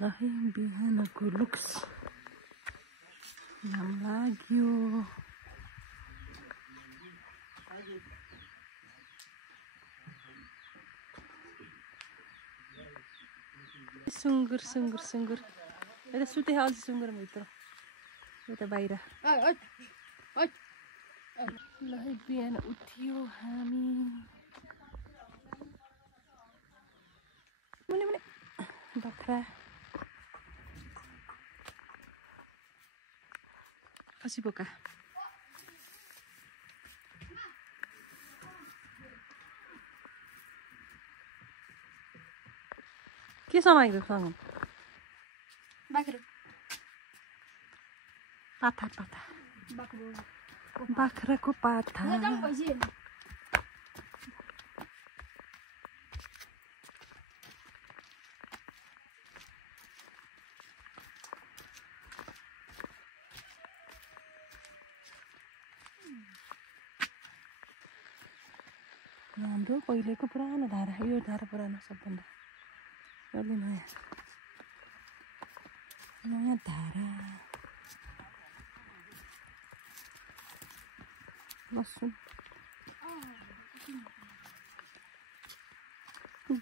ल है बिहानको लुक्स घाम लाग्यो सुँगुर सुँगुर सुँगुर यता सुते अझ सुँगुर भित्र यता बाहिर ल है बिहान उठ्यो हामी मुनि मुनि बाख्रा खसी बोका के समाएको सँग पाथा पाथा बाख्राको पाथा हाम्रो पहिलेको पुरानो धारा यो धारा पुरानो सबभन्दा अलि नयाँ नयाँ धारा लसुन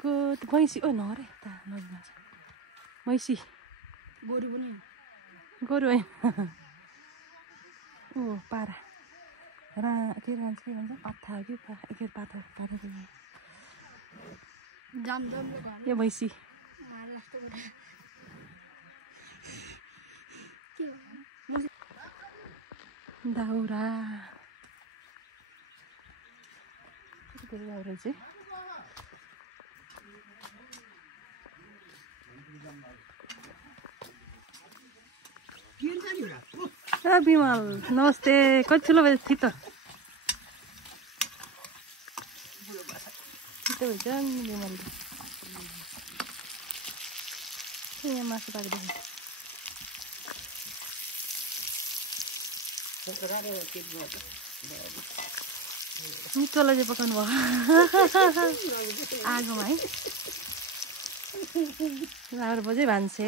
गोठ भैँसी ओ नरे ता नजिक छ भैँसी गोरु पनि गोरु होइन ओ पारा रा के भन्छ पाथा कि के पाथा पाथा यो भैँसी दाउरा दाउरा चाहिँ बिमल नमस्ते कति ठुलो भयो छिटो छिटो हुन्छ नि बिमलले यहाँ मासु पाकिदिन्छ मिठोलाई चाहिँ पकाउनु भयो आगोमा है लाउर बजै भान्से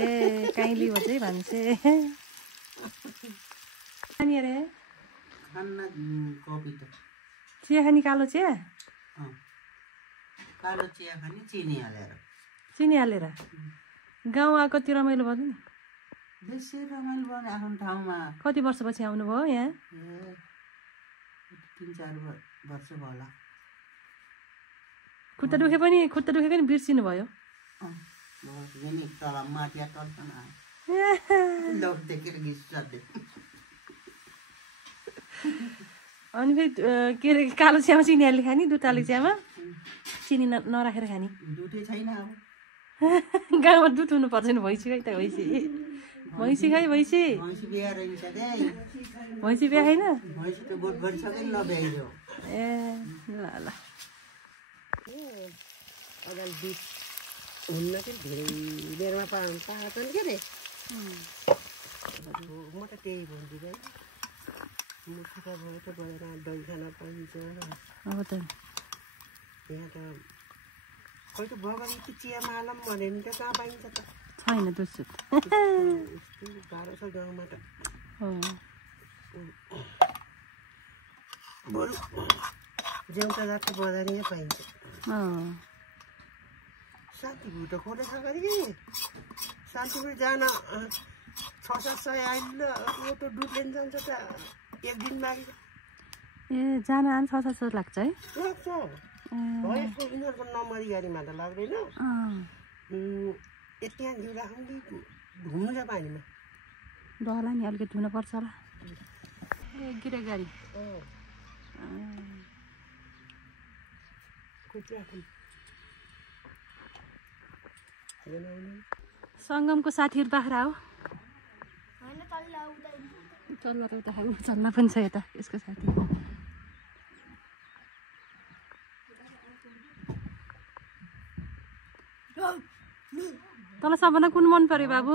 काइली बजै भान्से खाने अरे चिया खाने कालो चिया कालो चिया खाने चिनी हालेर गाउँ आएको कति रमाइलो भयो नि बेसी रमाइलो भयो आफ्नो ठाउँमा कति वर्षपछि आउनुभयो यहाँ 3-4 वर्ष भयो होला खुट्टा दुखेको नि बिर्सिनु भयो अनि फेरि के अरे कालो चियामा चिनी हालेर खाने दुध हालेको चियामा चिनी नराखेर खाने दुधै छैन अब गाउँमा दुध हुनुपर्छ नि भैँसी खै त भैँसी खै भैँसी बिहा रहेछ भैँसी बिहा छैन भैँसी त गोठ गरिसक्यो नि नभ्याइदियो ए ल ल अगाडि दुध हुन्न कि धेरै बेरमा पाएको नि के अरे म त त्यही भन्छु है मुखुटा भयो त गएर दही खान पाइन्छ अब त यहाँ त खै त बगान चिया मालम भन्यो भने त कहाँ पाइन्छ त छैन दुध गाह्रो छ गाउँमा त बरु जेउटा जातको बजारी नै पाइन्छ शान्तिपुर त खोलेछ गरी कि शान्तिपुर जान 600-700 आइल ऊ त दुध लिन जान्छ त एक दिन बाँकी ए जान आन 600 लाग्छ है लाग्छ यसको यिनीहरूको नम्बरी गाडीमा त लाग्दैन त्यहाँ जिउ राखौँ कि घुम्नु छ पानीमा डला नि अलिकति धुनुपर्छ होला ए गिरे गाडी सङ्गमको साथीहरू बाख्रा हो चल्ला त उता चल्ला पनि छ यता यसको साथी तँलाई सबभन्दा कुन मन पर्यो बाबु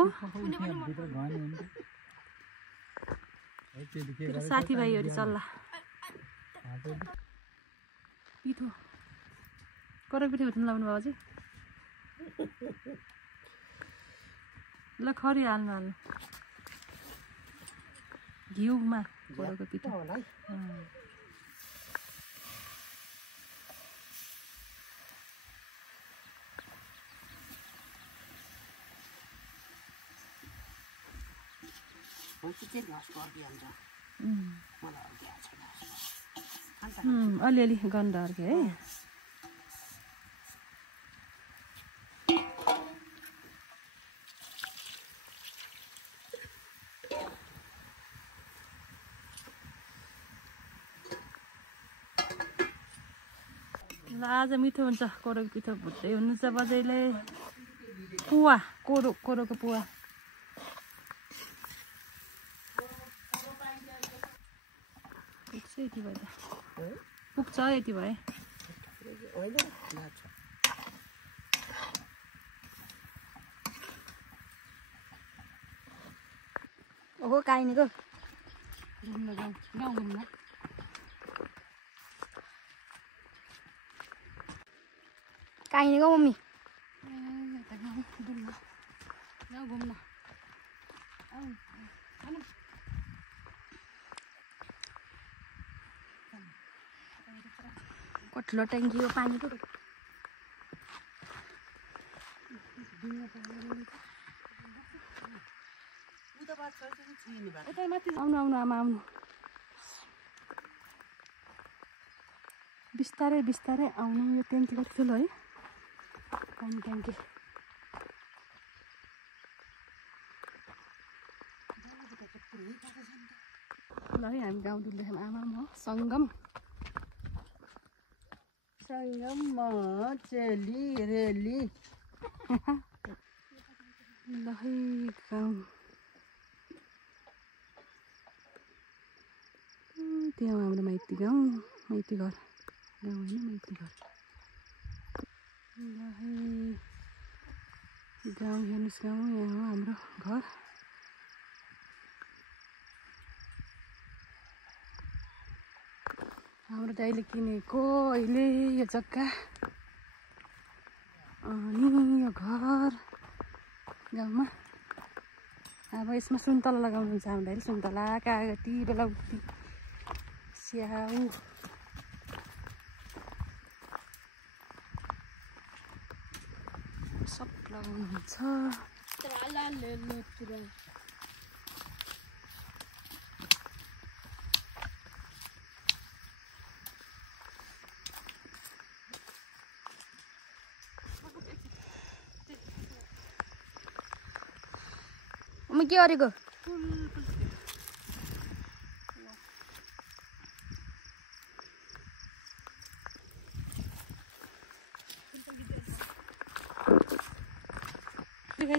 साथीभाइहरू चल्ला पिठो करक पिठो भेट्नु लाउनु बाबु चाहिँ ल खरी हाल्नु हाल्नु घिउमा कोदोको पिठो होला है अलिअलि गन्ध अर्के है आज मिठो हुन्छ कोदोको पिठो भुट्दै हुनुहुन्छ बजैले पुवा कोदोको पुवा पुग्छ यति भए त पुग्छ यति भए ओहो काइनीको घुम्न गाउँ घुम्न काइनीको मम्मी गाउँ घुम्न कठलो ट्याङ्की हो पानीको आउनु आउनु आमा आउनु बिस्तारै बिस्तारै आउनु यो ट्याङ्की कति ठुलो है पानी ट्याङ्की ल है हामी गाउँ डुल्दैछौँ आमा म सङ्गम सङ्गममा चेली रेली ल है गाउँ त्यहाँ हाम्रो माइती गाउँ माइती घर गाउँ होइन माइती घर ल है गाउँ हेर्नुहोस् गाउँ यहाँ हो हाम्रो घर हाम्रो दाइले किनेको अहिले यो जग्गा अनि यो घर गाउँमा अब यसमा सुन्तला लगाउनुहुन्छ हाम्रो दाइले सुन्तला कागती बेलाउती स्याउ सब लगाउनुहुन्छ मम्मी के गरेको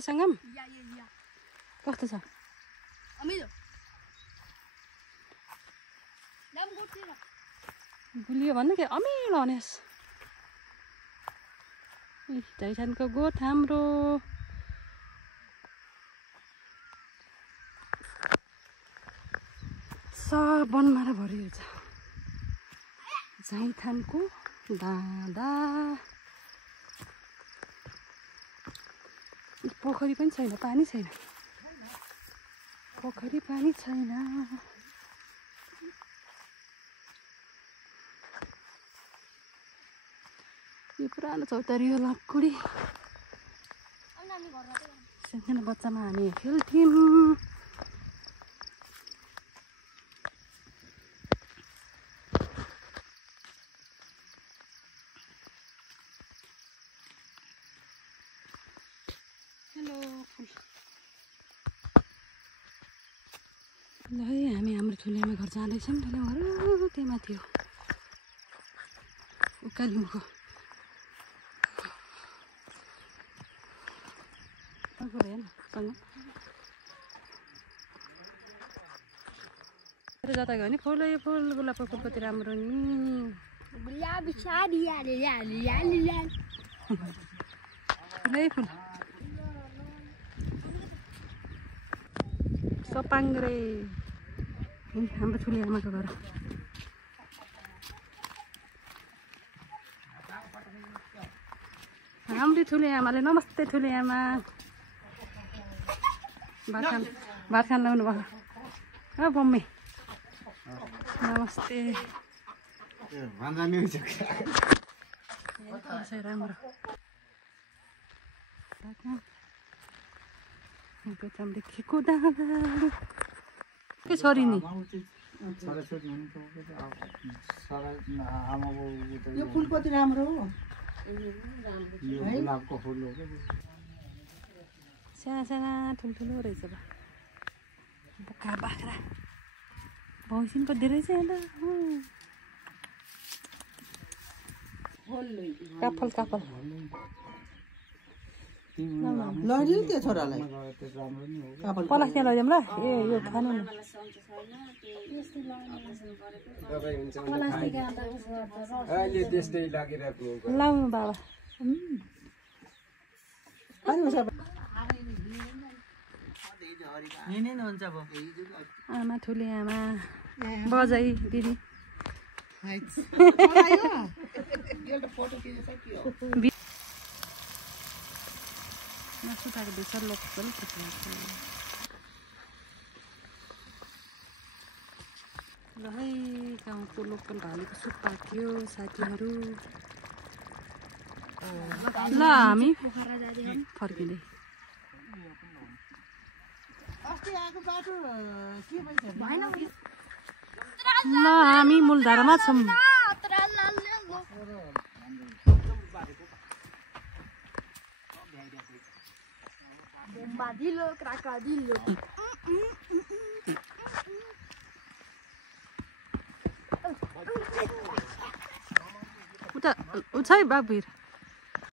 सङ्गम कस्तो छ गुलियो भन्नु के अमिलो भनेस् ढाइसानको गोठ हाम्रो सब बनमारा भरिएको छ झाइथानको डाँडा पोखरी पनि छैन पानी छैन पोखरी पानी छैन यो पुरानो चौतारी हो लक्कुडी सानो बच्चामा हामी खेल्थ्यौँ ल है हामी हाम्रो ठुलियामा घर जाँदैछौँ ठुलियामा घर त्यही माथि हो उकालिमुखो जाँदा गयो नि फुलै फुल गुलाबको फुल कति राम्रो नि फुलै फुल सपाङ्ग्रे हाम्रो ठुली आमाको घर हाम्री ठुली आमाले नमस्ते ठुली आमा भात खान लाउनु भयो हो मम्मी नमस्ते राम्रो देखेको दादा के छोरी नि यो फुल कति राम्रो हो साना साना ठुल्ठुलो रहेछ बोका बाख्रा भैँसी पनि धेरै छ यहाँ काफल काफल लगिदियो त्यो छोरालाई पलास त्यहाँ लैजाउँ ल ए यो खानु न लाउनु बाबा आमा ठुली आमा बजाई दिदी सुताको बेसर लोकल ल है गाउँको लोकल भालेको सुक्पा थियो साथीहरू ल हामी फर्किँदै ल हामी मूलधारामा छौँ Bombadillo, crocodillo. उता उछाइ बाबुर